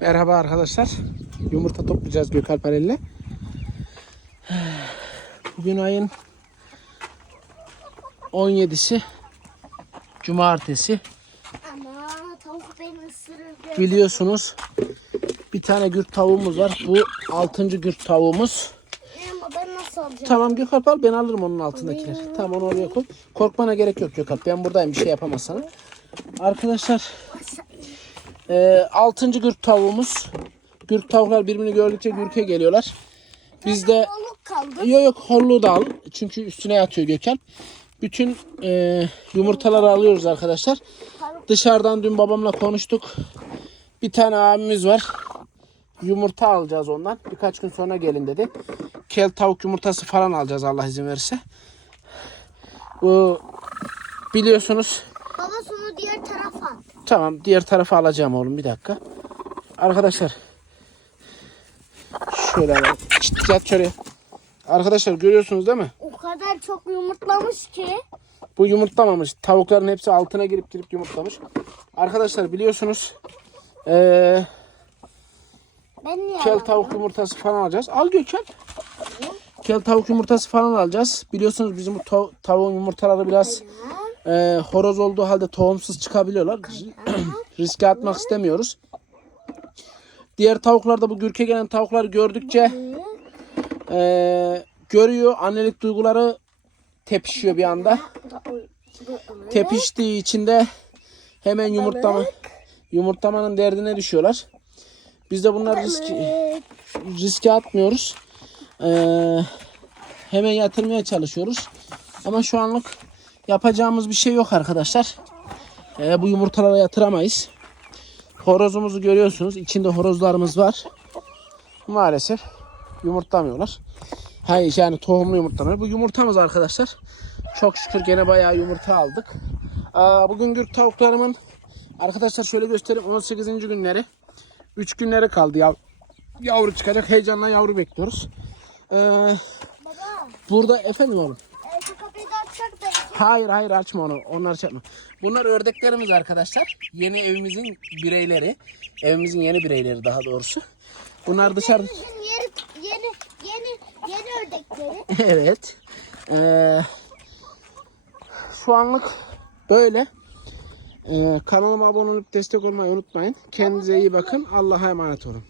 Merhaba arkadaşlar. Yumurta toplayacağız Gökalp Alel'le. Bugün ayın 17'si Cumartesi. Ama tavuk beni ısırır. Biliyorsunuz bir tane gürt tavuğumuz var. Bu 6. gürt tavuğumuz. Ama ben nasıl alacağım? Tamam Gökalp al ben alırım onun altındakileri. Tamam onu oraya koy. Korkmana gerek yok Gökalp. Ben buradayım bir şey yapamaz sana. Arkadaşlar e, 6. gürt tavuğumuz. Gürt tavuklar birbirini gördükçe gürke geliyorlar. Biz de Balık kaldı. Yok yok holluğu da al. Çünkü üstüne yatıyor Gökhan. Bütün e, yumurtaları alıyoruz arkadaşlar. Dışarıdan dün babamla konuştuk. Bir tane abimiz var. Yumurta alacağız ondan. Birkaç gün sonra gelin dedi. Kel tavuk yumurtası falan alacağız Allah izin verirse. Bu biliyorsunuz. Baba şunu diğer tarafa at. Tamam diğer tarafa alacağım oğlum bir dakika. Arkadaşlar. Şöyle alalım. Çıt, yat şuraya. Arkadaşlar görüyorsunuz değil mi? O kadar çok yumurtlamış ki. Bu yumurtlamamış. Tavukların hepsi altına girip girip yumurtlamış. Arkadaşlar biliyorsunuz eee Ben niye kel tavuk yumurtası falan alacağız. Al Gökhan. Kel tavuk yumurtası falan alacağız. Biliyorsunuz bizim bu tav- tavuğun yumurtaları biraz eee, horoz olduğu halde tohumsuz çıkabiliyorlar. Riske atmak istemiyoruz. Diğer tavuklar da bu gürke gelen tavukları gördükçe eee, görüyor. Annelik duyguları tepişiyor bir anda. Tepiştiği için de hemen yumurtlama yumurtlamanın derdine düşüyorlar. Biz de bunları risk, riske atmıyoruz. Ee, hemen yatırmaya çalışıyoruz. Ama şu anlık yapacağımız bir şey yok arkadaşlar. Ee, bu yumurtalara yatıramayız. Horozumuzu görüyorsunuz. İçinde horozlarımız var. Maalesef yumurtlamıyorlar. Hayır yani tohumlu yumurtlamıyor. Bu yumurtamız arkadaşlar. Çok şükür gene bayağı yumurta aldık. Aa, bugün gürk tavuklarımın arkadaşlar şöyle göstereyim 18. günleri. 3 günleri kaldı yav yavru çıkacak. Heyecanla yavru bekliyoruz. Ee, burada efendim oğlum. E, şu kapıyı da açsak da. Hayır hayır açma onu. Onlar şey yapma. Bunlar ördeklerimiz arkadaşlar. Yeni evimizin bireyleri. Evimizin yeni bireyleri daha doğrusu. Bunlar dışarıda. Bizim yeni yeni yeni yeni ördekleri. evet. Ee, şu anlık böyle. Ee, kanalıma abone olup destek olmayı unutmayın. Kendinize iyi bakın. Allah'a emanet olun.